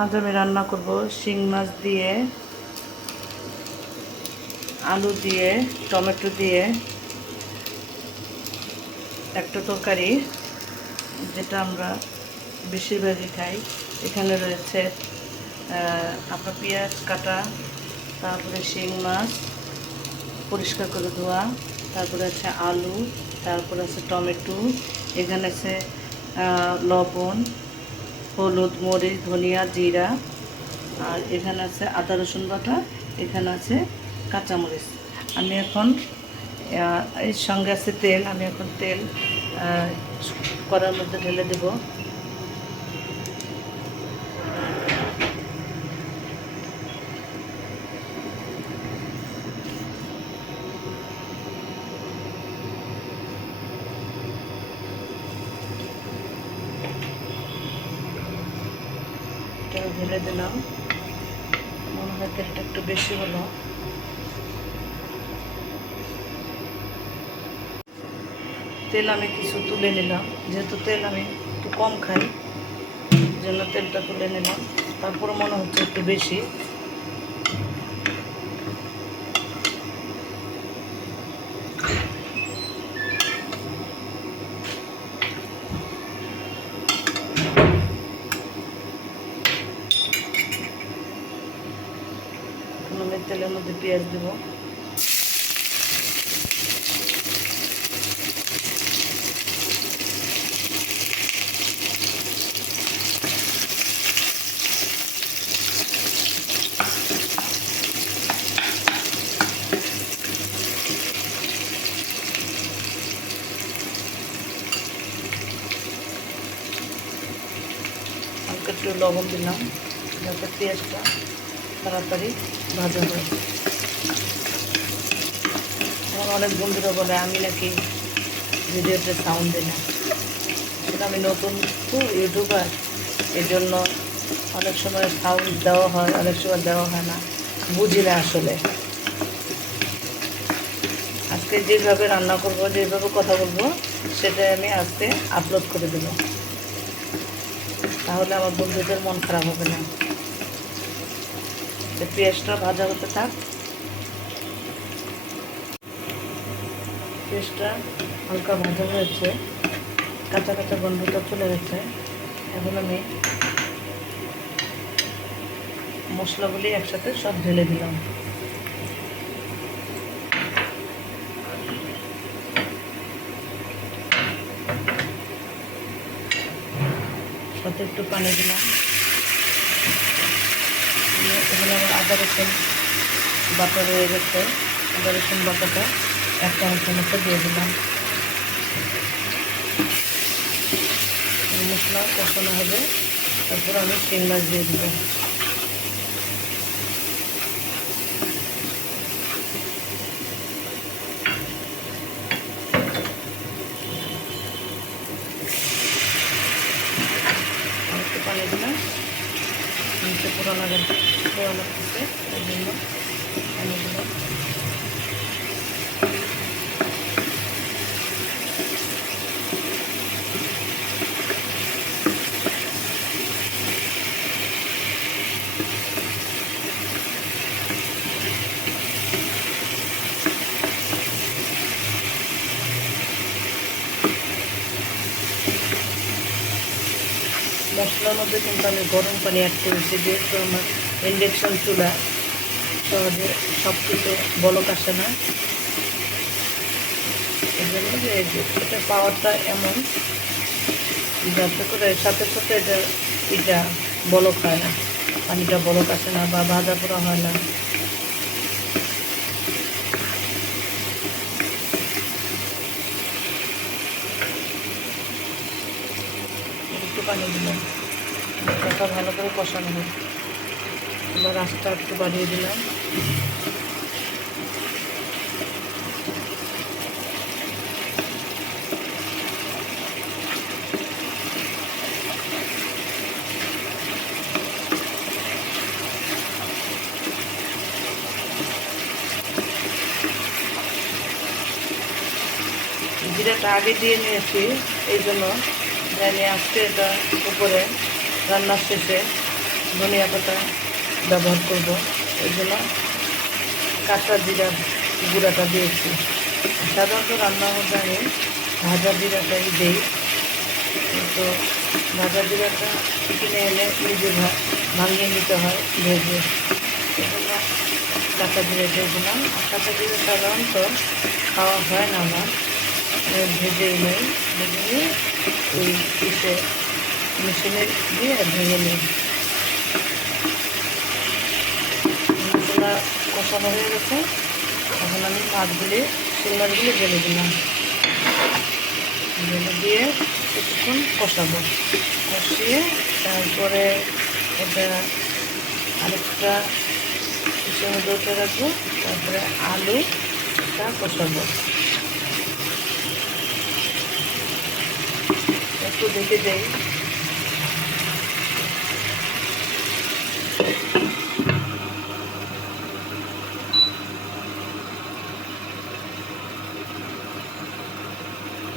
আজ আমি রান্না করব শিং মাছ দিয়ে, আলু দিয়ে, টমেটো দিয়ে একটা তরকারি, যেটা আমরা বেশিরভাগই খাই। এখানে রয়েছে আপনার পেঁয়াজ কাটা, তারপরে শিং মাছ পরিষ্কার করে ধোয়া, তারপরে আছে আলু, তারপরে আছে টমেটো, এখানে আছে লবণ, হলুদ, মরিচ, ধনিয়া, জিরা, আর এখানে আছে আদা রসুন বাটা, এখানে আছে কাঁচামরিচ। আমি এখন এর সঙ্গে আছে তেল, আমি এখন তেল কড়ার মধ্যে ঢেলে দেব। তেল ঢেলে দিলাম, মনে হয় তেলটা একটু বেশি হলো। তেল আমি কিছু তুলে নিলাম, যেহেতু তেল আমি একটু কম খাই, জন্য তেলটা তুলে নিলাম। তারপরে মনে হচ্ছে একটু বেশি। এখন আমি তেলের মধ্যে পেঁয়াজ দেবো। হালকা একটু লবণ দিলাম, যাতে পেঁয়াজটা তাড়াতাড়ি ভাজা হয়। আমার অনেক বন্ধুরা বলে আমি নাকি ভিডিওতে সাউন্ড দিই না। সেটা আমি নতুন তো ইউটিউবার, এই জন্য অনেক সময় সাউন্ড দেওয়া হয়, অনেক সময় দেওয়া হয় না, বুঝি না আসলে। আজকে যেভাবে রান্না করব, যেভাবে কথা বলবো, সেটাই আমি আজকে আপলোড করে দেব। তাহলে আমার বন্ধুদের মন খারাপ হবে না। পেঁয়াজটা ভাজা হতে থাক। পেঁয়াজটা হালকা ভাজা হয়েছে, কাঁচা কাঁচা গন্ধটা চলে গেছে। এখন আমি মশলাগুলি একসাথে সব ঢেলে দিলাম। সাথে একটু পানি দিলাম। এখানে আমার আদা রসুন বাটা রয়ে গেছে, আদা রসুন বাটাটা 1 চামচের মতো দিয়ে দিলাম। মশলা কষানো হবে, তারপর আমি শিং মাছ দিয়ে দেবো। একটু পানি দিলাম, নিচে পোড়া লাগতেছে, ওই জন্য পানি দিলাম। মশলার মধ্যে কিন্তু আমি গরম পানি অ্যাড করেছি, যেহেতু আমার ইন্ডাকশন চুলা, সহজে সব কিছু বলক আসে না। এই জন্য যে এটা পাওয়ারটা এমন, যাতে করে সাথে সাথে এটা বলক হয় না, পানিটা বলক আসে না বা ভাজা পোড়া হয় না। একটু পানি দিলাম, মশলাটা ভালো করে কষানো হয়। এবার আঁচটা একটু বাড়িয়ে দিলাম। জিরাটা আগে দিয়ে নিয়েছি, এই জন্য জানি আজকে এটা উপরে রান্নার শেষে ধনিয়া পাতা ব্যবহার করব, এই জন্য কাঁচা জিরা গুঁড়াটা দিয়েছি। সাধারণত রান্নার মধ্যে আমি ভাজা জিরাটাই দিই, কিন্তু ভাজা জিরাটা কিনে এনে নিজে ভাঙিয়ে নিতে হয় ভেজে, এই জন্য কাঁচা জিরা দিয়ে দিলাম। কাঁচা জিরা সাধারণত খাওয়া হয় না আমার, ভেজেই নেই, ভেজে নিয়ে ওই পিসে মেশিনে দিয়ে ভেঙে নিই। মশলা কষানো হয়ে গেছে, এখন আমি মাছগুলি শিং মাছগুলি ঢেলে দিলাম, ঢেলে দিয়ে কিছুক্ষণ কষাবো, কষিয়ে তারপরে এটা আরেকটা পিসের মধ্যে উঠে রাখবো, তারপরে আলুটা কষাবো। একটু দেখে দেই,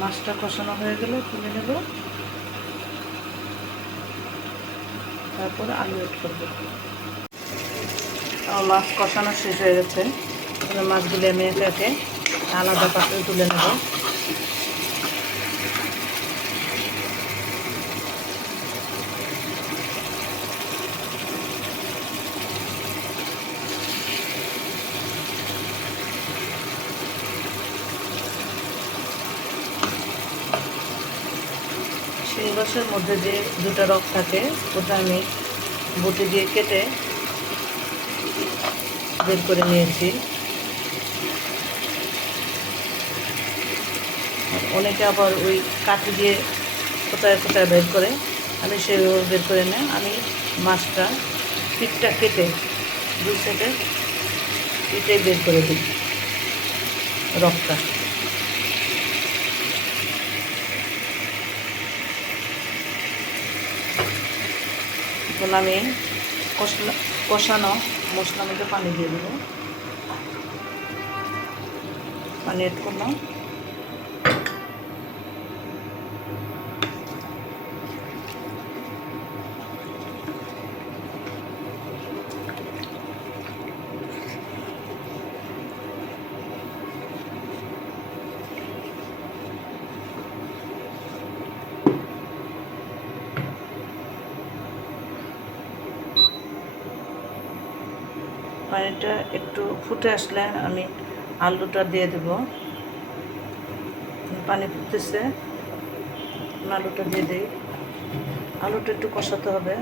মাছটা কষানো হয়ে গেলে তুলে নেব, তারপরে আলু এড করবো। আমার মাছ কষানো শেষ হয়ে গেছে, মাছগুলি আমি একে একে আলাদা পাত্রে তুলে নেব। শিং মাছের মধ্যে যে দুটো রক থাকে ওটা আমি বটি দিয়ে কেটে বের করে নিয়েছি। অনেকে আবার ওই কাঠি দিয়ে কোথায় কোথায় বের করে, আমি সেভাবে বের করে নেই। আমি মাছটা পিঠটা কেটে দুই সাইডে পিঠে বের করে দিই রকটা। এখন আমি কষানো মশলার মধ্যে পানি দিয়ে দেবো, পানি এড করলাম। পানিটা একটু ফুটে আসলে আমি আলুটা দিয়ে দেব। পানি ফুটতেছে, আলুটা দিয়ে দিই। আলুটা একটু কষাতে হবে,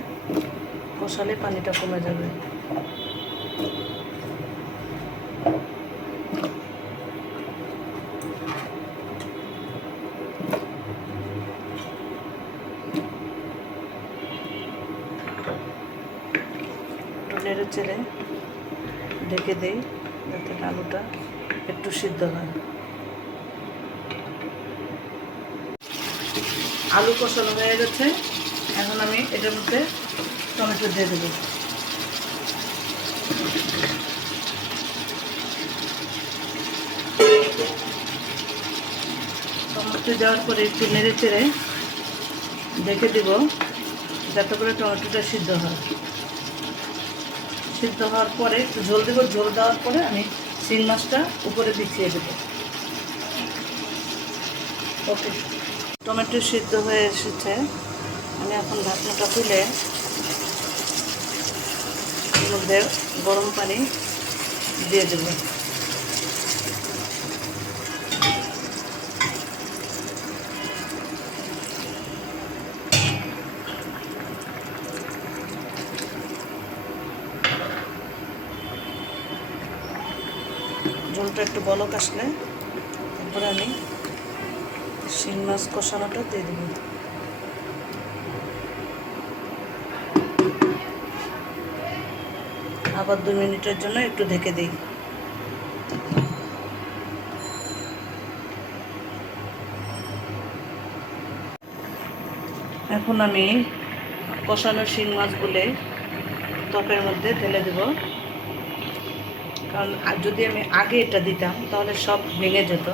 কষালে পানিটা কমে যাবে। একটু নেড়ে চেড়ে ঢেকে দিই যাতে আলুটা একটু সিদ্ধ হয়। আলু কষানো হয়ে গেছে, এখন আমি এটার মধ্যে টমেটো দিয়ে দেবো। টমেটো দেওয়ার পরে একটু নেড়ে চেড়ে ঢেকে দেব যাতে করে টমেটোটা সিদ্ধ হয়। সিদ্ধ হওয়ার পরে একটু ঝোল দেবো, ঝোল দেওয়ার পরে আমি শিং মাছটা উপরে বিছিয়ে দেবো। ওকে, টমেটো সিদ্ধ হয়ে এসেছে, আমি এখন ঢাকনাটা তুলে এর মধ্যে গরম পানি দিয়ে দেব। ঝোলটা একটু বলক আসলে তারপরে আমি শিং মাছ কষানোটা দিয়ে দেব। আবার 2 মিনিটের জন্য একটু ঢেকে দিই। এখন আমি কষানো শিং মাছগুলো ত্বকের মধ্যে ঢেলে দেব, কারণ যদি আমি আগে এটা দিতাম তাহলে সব ভেঙে যেত।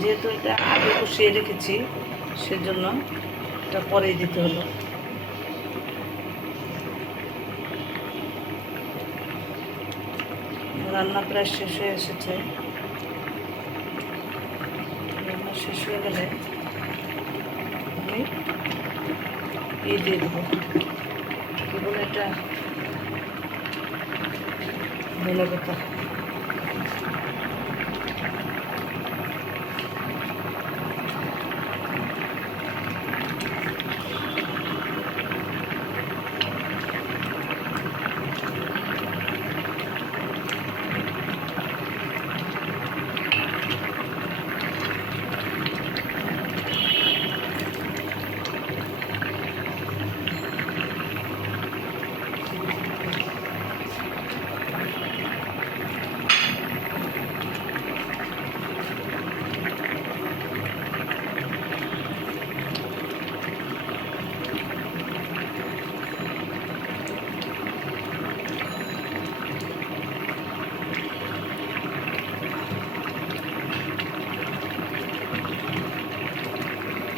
যেহেতু এটা আগে কষিয়ে রেখেছি সেজন্য এটা পরেই দিতে হলো। রান্না প্রায় শেষ হয়ে এসেছে। রান্না শেষ হয়ে গেলে আমি দিয়ে দেবো, কী বলে এটা, ধনে পাতা।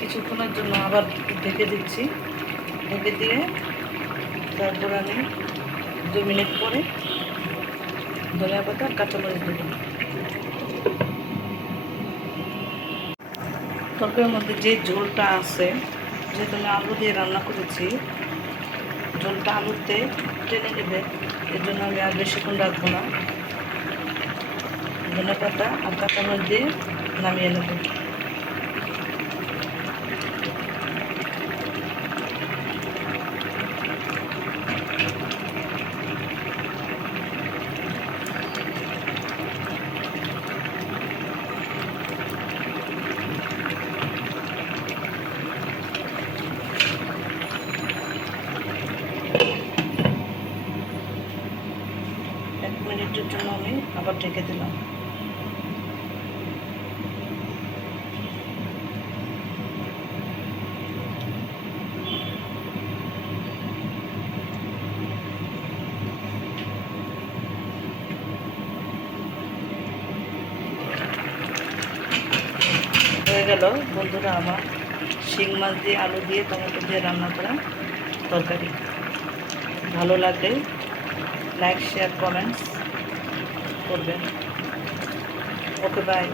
কিছুক্ষণের জন্য আবার ঢেকে দিচ্ছি। ঢেকে দিয়ে তারপর আমি 2 মিনিট পরে ধনিয়া পাতা আর কাঁচামরিচ দেবো। তরকারির মধ্যে যে ঝোলটা আছে, যেহেতু আমি আলু দিয়ে রান্না করেছি, ঝোলটা আলুতে টেনে নেবে, এর জন্য আমি আর বেশিক্ষণ রাখবো না। ধনিয়া পাতা আর কাঁচামরিচ দিয়ে নামিয়ে নেব। মিনিটের জন্য আমি আবার ঢেকে দিলাম। হয়ে গেল বন্ধুরা আমার শিং মাছ দিয়ে আলু দিয়ে টমেটো দিয়ে রান্না করা তরকারি। ভালো লাগলে লাইক শেয়ার কমেন্টস করবেন। Okay bye.